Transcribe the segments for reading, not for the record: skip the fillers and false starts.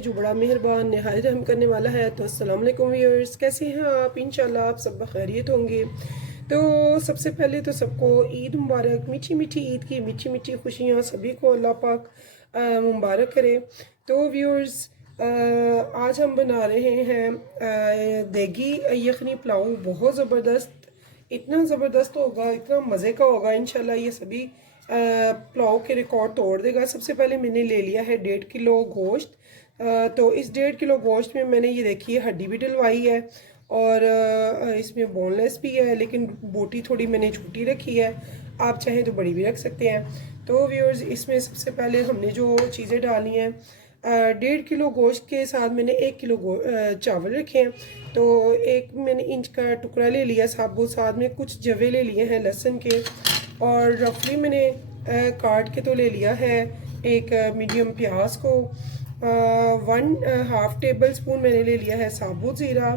जो बड़ा मेहरबान नहायत रहम करने वाला है। तो अस्सलाम वालेकुम व्यूअर्स, कैसे हैं आप? इंशाल्लाह आप सब बखैरियत होंगे। तो सबसे पहले तो सबको ईद मुबारक, मीठी मीठी ईद की मीठी मीठी खुशियाँ सभी को अल्लाह पाक मुबारक करे। तो व्यूअर्स, आज हम बना रहे हैं देगी यखनी पुलाव। बहुत ज़बरदस्त, इतना ज़बरदस्त होगा, इतना मज़े का होगा। इंशाल्लाह ये सभी पुलाव के रिकॉर्ड तोड़ देगा। सबसे पहले मैंने ले लिया है 1.5 किलो गोश्त। तो इस 1.5 किलो गोश्त में मैंने ये देखिए हड्डी भी डलवाई है और इसमें बोनलेस भी है, लेकिन बोटी थोड़ी मैंने छोटी रखी है। आप चाहें तो बड़ी भी रख सकते हैं। तो व्यूअर्स, इसमें सबसे पहले हमने जो चीज़ें डाली हैं, 1.5 किलो गोश्त के साथ मैंने 1 किलो चावल रखे हैं। तो एक मैंने इंच का टुकड़ा ले लिया साबुत, साथ में कुछ जवे ले लिए हैं लहसुन के, और रफली मैंने काट के तो ले लिया है एक मीडियम प्याज को। 1/2 टेबल स्पून मैंने ले लिया है साबुत ज़ीरा,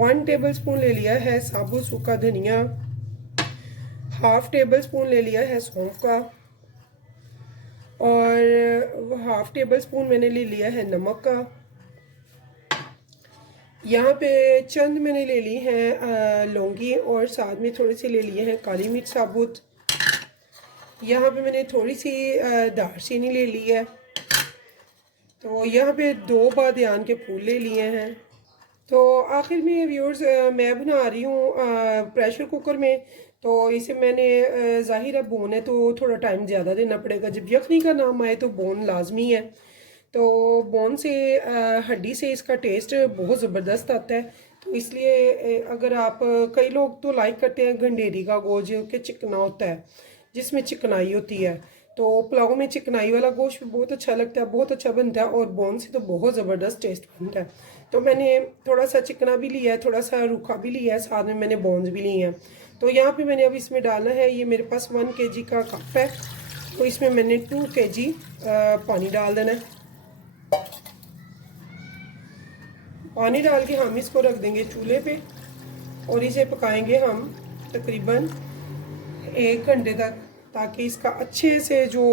1 टेबल स्पून ले लिया है साबुत सूखा धनिया, 1/2 टेबल स्पून ले लिया है सौंफ का, और 1/2 टेबल स्पून मैंने ले लिया है नमक का। यहाँ पे चंद मैंने ले ली हैं लौंगी, और साथ में थोड़ी सी ले लिए हैं काली मिर्च साबुत। यहाँ पे मैंने थोड़ी सी दालचीनी ले ली है। तो यहाँ पे 2 बादियान के फूल ले लिए हैं। तो आखिर में व्यूअर्स, मैं बना रही हूँ प्रेशर कुकर में। तो इसे मैंने ज़ाहिर है बोन है तो थोड़ा टाइम ज़्यादा देना पड़ेगा। जब यखनी का नाम आए तो बोन लाजमी है। तो बोन से हड्डी से इसका टेस्ट बहुत ज़बरदस्त आता है। तो इसलिए अगर आप, कई लोग तो लाइक करते हैं गंडेरी का गोश्त जो कि चिकना होता है, जिसमें चिकनाई होती है। तो पुलाव में चिकनाई वाला गोश्त भी बहुत अच्छा लगता है, बहुत अच्छा बनता है, और बोन से तो बहुत ज़बरदस्त टेस्ट बनता है। तो मैंने थोड़ा सा चिकना भी लिया है, थोड़ा सा रूखा भी लिया है, साथ में मैंने बोन्स भी लिए हैं। तो यहाँ पे मैंने अब इसमें डालना है, ये मेरे पास 1 kg का कप है, तो इसमें मैंने 2 kg पानी डाल देना है। पानी डाल के हम इसको रख देंगे चूल्हे पे, और इसे पकाएंगे हम तकरीबन 1 घंटे तक, ताकि इसका अच्छे से जो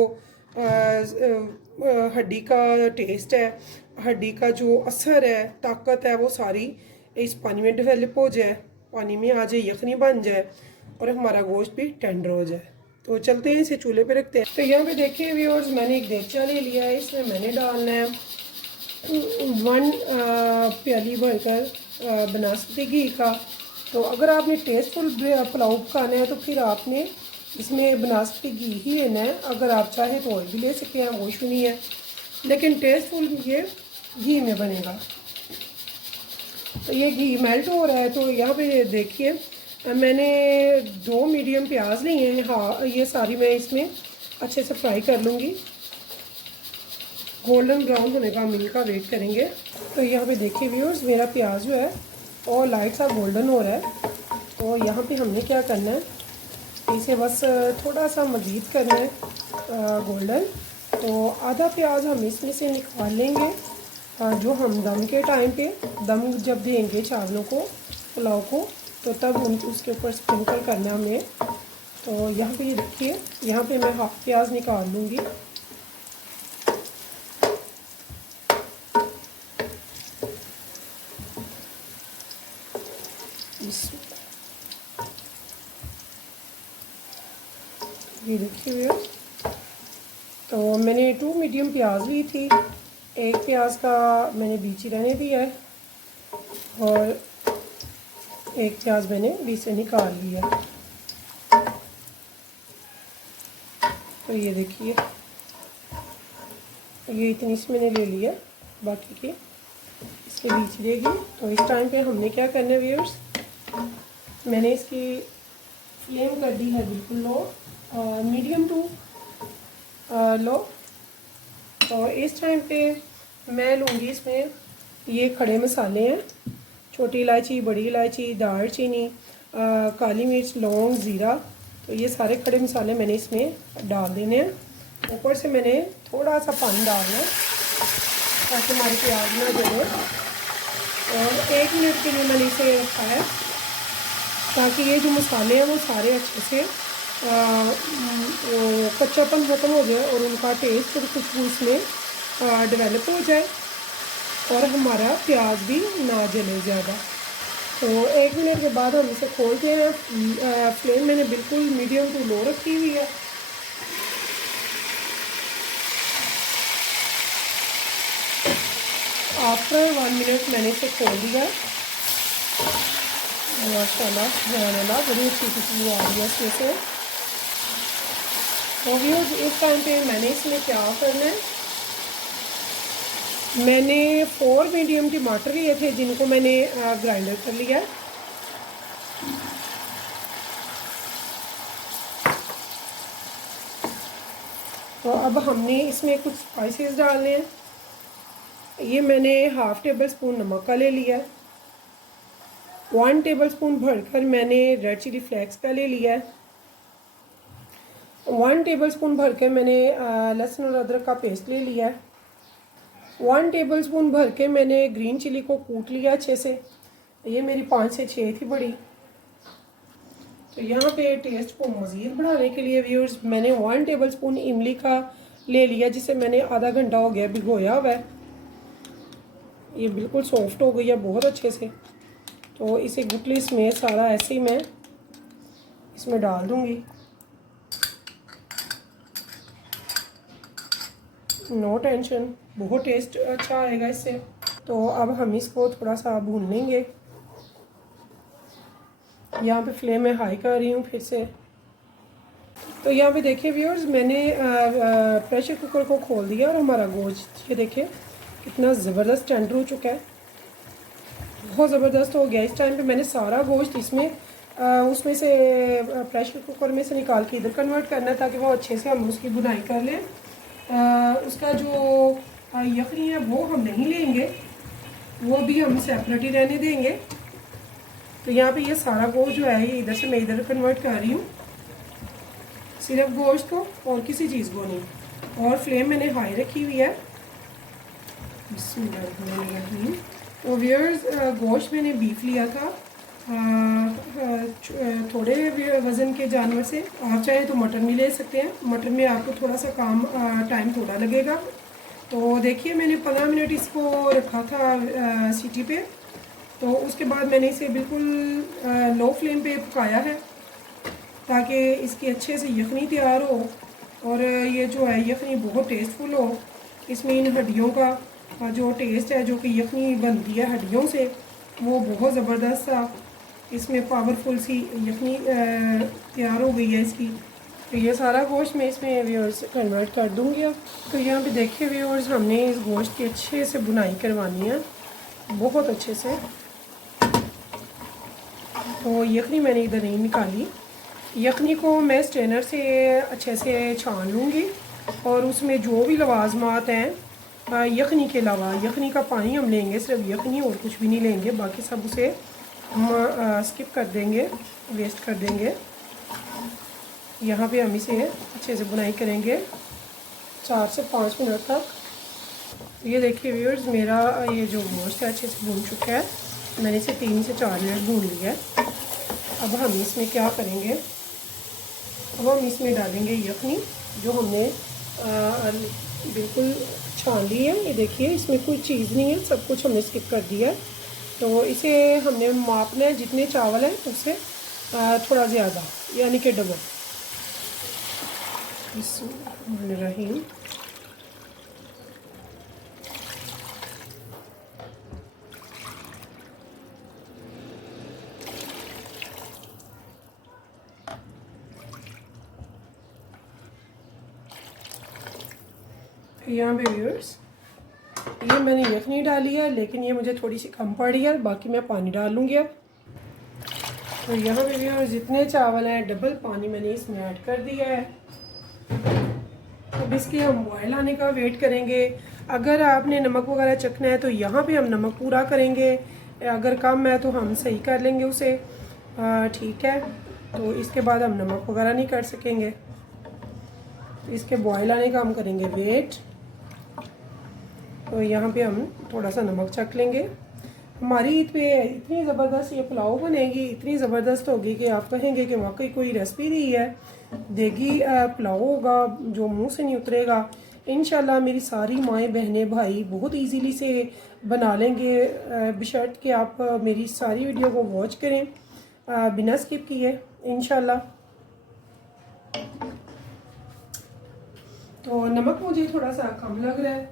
हड्डी का टेस्ट है, हड्डी का जो असर है, ताकत है, वो सारी इस पानी में डेवलप हो जाए, पानी में आ जाए, यखनी बन जाए, और हमारा गोश्त भी टेंडर हो जाए। तो चलते हैं, इसे चूल्हे पे रखते हैं। तो यहाँ पे देखिए व्यूअर्स, मैंने एक देगचा ले लिया है, इसमें मैंने डालना है 1 प्याली भरकर बनास्पति घी का। तो अगर आपने टेस्टफुल पुलाव पकाना है तो फिर आपने इसमें बनास्पति घी ही लेना है। अगर आप चाहें तो ऑयल भी ले सकते हैं, वो इशू नहीं है, लेकिन टेस्टफुल ये घी में बनेगा। तो ये घी मेल्ट हो रहा है। तो यहाँ पे देखिए, मैंने 2 मीडियम प्याज लिए हैं। हाँ, ये सारी मैं इसमें अच्छे से फ्राई कर लूँगी। गोल्डन ब्राउन होने का हम इनका वेट करेंगे। तो यहाँ पे देखिए व्यूअर्स, मेरा प्याज जो है और लाइट सा गोल्डन हो रहा है। तो यहाँ पे हमने क्या करना है, इसे बस थोड़ा सा मज़ीद करना है गोल्डन। तो आधा प्याज हम इसमें से निकाल लेंगे, जो हम दम के टाइम पे, दम जब देंगे चावलों को, पुलाव को, तो तब उसके ऊपर स्प्रिंकल करना है हमें। तो यहाँ पे ये देखिए, यहाँ पे मैं 1/2 प्याज निकाल लूँगी। ये देखिए, तो मैंने 2 मीडियम प्याज ली थी, 1 प्याज का मैंने बीच ही रहने दिया है, और 1 प्याज मैंने बीच से निकाल लिया। तो ये देखिए, ये इतनी सी मैंने ले लिया, बाकी के इसके बीच रहेगी। तो इस टाइम पे हमने क्या करना है व्यूअर्स, मैंने इसकी फ्लेम कर दी है बिल्कुल लो, मीडियम टू लो। तो इस टाइम पे मैं लूँगी इसमें, ये खड़े मसाले हैं, छोटी इलायची, बड़ी इलायची, दालचीनी, काली मिर्च, लौंग, ज़ीरा। तो ये सारे खड़े मसाले मैंने इसमें डाल देने हैं। ऊपर से मैंने थोड़ा सा पानी डालना है ताकि हमारी प्याज ना जले, और 1 मिनट के लिए मैंने इसे रखा है ताकि ये जो मसाले हैं वो सारे अच्छे से कच्चापन ख़त्म हो जाए और उनका टेस्ट और खुशबू इसमें डेवलप हो जाए और हमारा प्याज भी ना जले ज़्यादा। तो 1 मिनट के बाद हम इसे खोलते हैं। फ्लेम मैंने बिल्कुल मीडियम टू लो रखी हुई है। आफ्टर 1 मिनट मैंने इसे खोल दिया। माशाल्लाह सुभानअल्लाह बड़ी अच्छी खुशबू आ रही है इसमें से। तो व्यूअर्स इस टाइम पे मैंने इसमें क्या करना है, मैंने 4 मीडियम टमाटर लिए थे जिनको मैंने ग्राइंडर कर लिया है। तो अब हमने इसमें कुछ स्पाइसेस डालने हैं। ये मैंने हाफ़ टेबल स्पून नमक का ले लिया है। 1 टेबल स्पून भरकर मैंने रेड चिली फ्लेक्स का ले लिया है। 1 टेबल स्पून भरकर मैंने लहसुन और अदरक का पेस्ट ले लिया है। 1 टेबल स्पून भर के मैंने ग्रीन चिली को कूट लिया अच्छे से। ये मेरी 5 से 6 थी बड़ी। तो यहाँ पे टेस्ट को मज़ीद बढ़ाने के लिए व्यूअर्स मैंने 1 टेबल स्पून इमली का ले लिया, जिसे मैंने आधा घंटा हो गया भिगोया हुआ है। ये बिल्कुल सॉफ्ट हो गई है बहुत अच्छे से। तो इसे गुटली समेत सारा ऐसे ही मैं इसमें डाल दूँगी। नो टेंशन, बहुत टेस्ट अच्छा आएगा इससे। तो अब हम इसको थोड़ा सा भून लेंगे। यहाँ पे फ्लेम में हाई कर रही हूँ फिर से। तो यहाँ पे देखिए व्यूअर्स मैंने प्रेशर कुकर को खोल दिया और हमारा गोश्त ये देखिए कितना ज़बरदस्त टेंडर हो चुका है, बहुत ज़बरदस्त हो गया। इस टाइम पे मैंने सारा गोश्त इसमें उसमें से प्रेशर कुकर में से निकाल के इधर कन्वर्ट करना है ताकि वो अच्छे से हम उसकी बुनाई कर लें। उसका जो यखनी है वो हम नहीं लेंगे, वो भी हम सेपरेट ही रहने देंगे। तो यहाँ पे ये सारा गोश्त जो है ये इधर से मैं इधर कन्वर्ट कर रही हूँ, सिर्फ गोश्त को और किसी चीज़ को नहीं। और फ्लेम मैंने हाई रखी हुई है। बिस्मिल्लाह। तो व्यूअर्स गोश्त मैंने बीफ लिया था थोड़े वज़न के जानवर से। आप चाहे तो मटन भी ले सकते हैं, मटन में आपको थोड़ा सा टाइम थोड़ा लगेगा। तो देखिए मैंने 15 मिनट इसको रखा था सीटी पे। तो उसके बाद मैंने इसे बिल्कुल लो फ्लेम पे पकाया है ताकि इसकी अच्छे से यखनी तैयार हो और ये जो है यखनी बहुत टेस्टफुल हो। इसमें इन हड्डियों का जो टेस्ट है जो कि यखनी बनती है हड्डियों से वो बहुत ज़बरदस्त सा इसमें पावरफुल सी यखनी तैयार हो गई है इसकी। तो ये सारा गोश्त मैं इसमें व्यूअर्स कन्वर्ट कर दूँगी अब। तो यहाँ पे देखिए व्यूअर्स हमने इस गोश्त की अच्छे से बुनाई करवानी है, बहुत अच्छे से। तो यखनी मैंने इधर नहीं निकाली। यखनी को मैं स्ट्रेनर से अच्छे से छान लूँगी और उसमें जो भी लवाजमात हैं यखनी के अलावा, यखनी का पानी हम लेंगे, सिर्फ यखनी और कुछ भी नहीं लेंगे, बाकी सब उसे हम स्किप कर देंगे, वेस्ट कर देंगे। यहाँ पे हम इसे अच्छे से बुनाई करेंगे 4 से 5 मिनट तक। ये देखिए व्यूअर्स मेरा ये जो गोश्त है अच्छे से भून चुका है। मैंने इसे 3 से 4 मिनट भून लिया है। अब हम इसमें क्या करेंगे, अब हम इसमें डालेंगे यखनी जो हमने बिल्कुल छान ली है। ये देखिए इसमें कोई चीज़ नहीं है, सब कुछ हमने स्किप कर दिया है। तो इसे हमने मापना है जितने चावल हैं उससे थोड़ा ज़्यादा, यानी कि डबल। बिस्मिल्लाहिर्रहमानिर्रहीम। यहाँ पे व्यूअर्स ये मैंने यखनी डाली है लेकिन ये मुझे थोड़ी सी कम पड़ी है, बाकी मैं पानी डाल लूँगी अब। तो यहाँ पे व्यूअर्स जितने चावल हैं डबल पानी मैंने इसमें ऐड कर दिया है। अब इसके हम बॉयल आने का वेट करेंगे। अगर आपने नमक वगैरह चखना है तो यहाँ पे हम नमक पूरा करेंगे, अगर कम है तो हम सही कर लेंगे उसे, ठीक है। तो इसके बाद हम नमक वगैरह नहीं कर सकेंगे। इसके बॉयल आने का हम करेंगे वेट। तो यहाँ पे हम थोड़ा सा नमक चख लेंगे। हमारी ईद पे इतनी ज़बरदस्त ये पुलाव बनेगी, इतनी ज़बरदस्त होगी कि आप कहेंगे कि वाकई कोई रेसिपी दी है। देगी पुलाव होगा जो मुंह से नहीं उतरेगा। इंशाल्लाह मेरी सारी माएँ बहनें भाई बहुत इजीली से बना लेंगे, बशर्त कि आप मेरी सारी वीडियो को वॉच करें बिना स्किप किए इंशाल्लाह। तो नमक मुझे थोड़ा सा कम लग रहा है,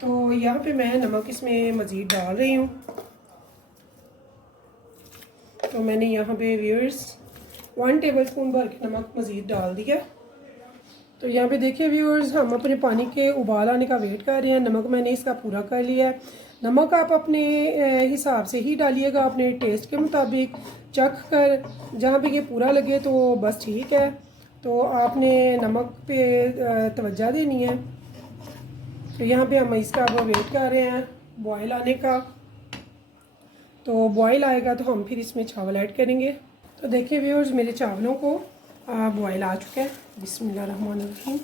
तो यहाँ पे मैं नमक इसमें मज़ीद डाल रही हूँ। तो मैंने यहाँ पे व्यूअर्स 1 टेबलस्पून भर के नमक मज़ीद डाल दिया। तो यहाँ पे देखिए व्यूअर्स, हम अपने पानी के उबाल आने का वेट कर रहे हैं। नमक मैंने इसका पूरा कर लिया है। नमक आप अपने हिसाब से ही डालिएगा, अपने टेस्ट के मुताबिक चख कर, जहाँ पे ये पूरा लगे तो बस ठीक है। तो आपने नमक पे तवज्जो देनी है। तो यहाँ पे हम इसका अब वेट कर रहे हैं बॉयल आने का। तो बॉयल आएगा तो हम फिर इसमें चावल ऐड करेंगे। तो देखिए व्यूअर्स, मेरे चावलों को बॉयल आ चुका है। बिस्मिल्लाहिर्रहमानिर्रहीम।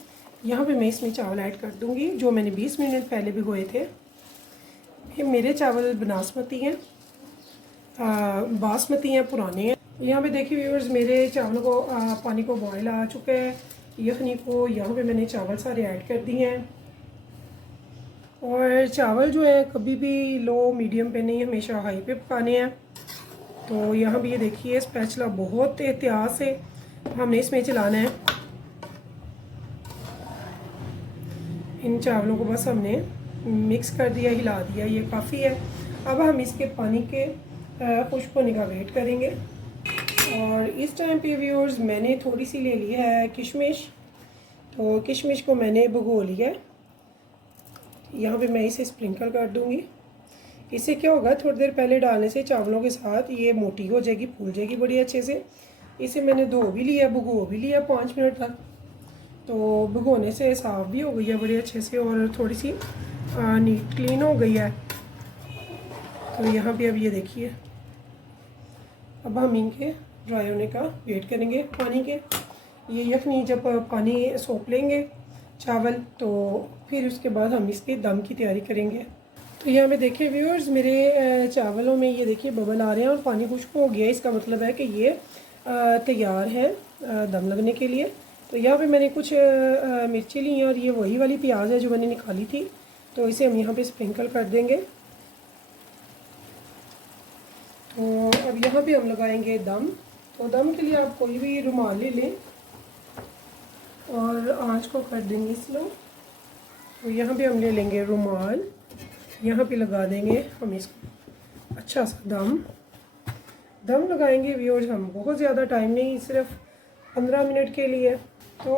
यहाँ पे मैं इसमें चावल ऐड कर दूँगी जो मैंने 20 मिनट पहले भिगोए थे। ये मेरे चावल बासमती हैं, बासमती हैं, पुराने हैं। यहाँ पे देखिए व्यूअर्स, मेरे चावलों को पानी को बॉयल आ चुका है। यखनी को यहाँ पे मैंने चावल सारे ऐड कर दिए हैं। और चावल जो है कभी भी लो मीडियम पे नहीं, हमेशा हाई पे पकाने हैं। तो यहाँ भी ये देखिए स्पैचुला बहुत एहतियात से हमने इसमें चलाना है। इन चावलों को बस हमने मिक्स कर दिया, हिला दिया, ये काफ़ी है। अब हम इसके पानी के खुश्क होने का वेट करेंगे। और इस टाइम पे व्यूअर्स मैंने थोड़ी सी ले ली है किशमिश। तो किशमिश को मैंने भिगो लिया है। यहाँ पे मैं इसे स्प्रिंकल कर दूँगी। इससे क्या होगा, थोड़ी देर पहले डालने से चावलों के साथ ये मोटी हो जाएगी, फूल जाएगी बड़ी अच्छे से। इसे मैंने धो भी लिया, भिगो भी लिया 5 मिनट तक। तो भिगोने से साफ़ भी हो गई है बड़ी अच्छे से और थोड़ी सी नीट क्लीन हो गई है। तो यहाँ पे अब ये देखिए, अब हम इनके ड्राई होने का वेट करेंगे पानी के। ये यखनी जब पानी सोख लेंगे चावल, तो फिर उसके बाद हम इसके दम की तैयारी करेंगे। तो यहाँ पे देखिए व्यूअर्स, मेरे चावलों में ये देखिए बबल आ रहे हैं और पानी खुश्क हो गया। इसका मतलब है कि ये तैयार है दम लगने के लिए। तो यहाँ पे मैंने कुछ मिर्ची ली हैं और ये वही वाली प्याज है जो मैंने निकाली थी। तो इसे हम यहाँ पे स्प्रिंकल कर देंगे। तो अब यहाँ पे हम लगाएंगे दम। तो दम के लिए आप कोई भी रुमाल ले लें और आँच को कर देंगे स्लो। तो यहाँ पे हम ले लेंगे रुमाल, यहाँ पे लगा देंगे हम इसको अच्छा सा दम लगाएंगे व्यूअर्स। हम बहुत ज़्यादा टाइम नहीं, सिर्फ 15 मिनट के लिए। तो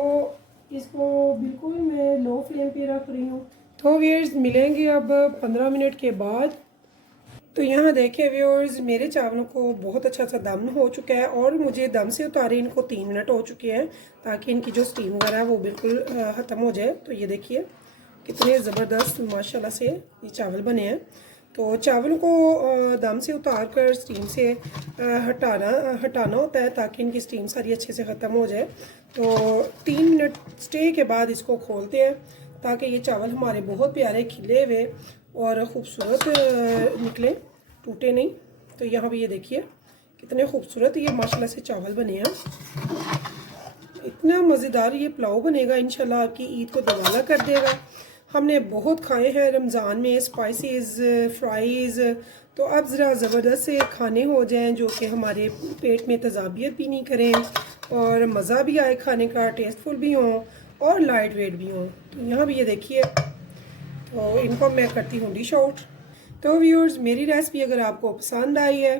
इसको बिल्कुल मैं लो फ्लेम पे रख रही हूँ। तो व्यूअर्स मिलेंगे अब 15 मिनट के बाद। तो यहाँ देखें व्यूअर्स, मेरे चावलों को बहुत अच्छा सा दम हो चुका है और मुझे दम से उतारे इनको 3 मिनट हो चुके हैं, ताकि इनकी जो स्टीम वगैरह है वो बिल्कुल ख़त्म हो जाए। तो ये देखिए कितने ज़बरदस्त माशाल्लाह से ये चावल बने हैं। तो चावल को दम से उतार कर स्टीम से हटाना होता है ताकि इनकी स्टीम सारी अच्छे से ख़त्म हो जाए। तो 3 मिनट स्टे के बाद इसको खोलते हैं ताकि ये चावल हमारे बहुत प्यारे खिले हुए और ख़ूबसूरत निकले, टूटे नहीं। तो यहाँ पे ये देखिए कितने खूबसूरत ये माशाल्लाह से चावल बने हैं। इतना मज़ेदार ये पुलाव बनेगा, इंशाल्लाह आपकी ईद को दवाला कर देगा। हमने बहुत खाए हैं रमज़ान में स्पाइसेस, फ्राइज़। तो अब ज़रा ज़बरदस्त से खाने हो जाएं जो कि हमारे पेट में तज़ाबियत भी नहीं करें और मज़ा भी आए खाने का, टेस्टफुल भी हों और लाइट वेट भी हों। तो यहाँ भी ये देखिए, तो इनको मैं करती हूँ डिश आउट। तो व्यूअर्स, मेरी रेसिपी अगर आपको पसंद आई है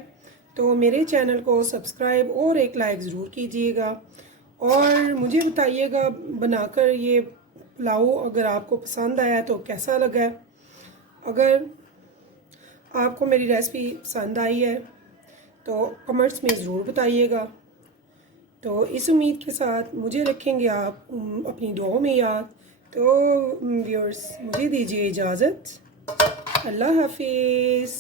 तो मेरे चैनल को सब्सक्राइब और एक लाइक ज़रूर कीजिएगा और मुझे बताइएगा बनाकर ये पुलाव अगर आपको पसंद आया तो कैसा लगा। अगर आपको मेरी रेसिपी पसंद आई है तो कमेंट्स में ज़रूर बताइएगा। तो इस उम्मीद के साथ मुझे रखेंगे आप अपनी दुआओं में याद। तो व्यूअर्स, मुझे दीजिए इजाज़त। अल्लाह हाफिज़।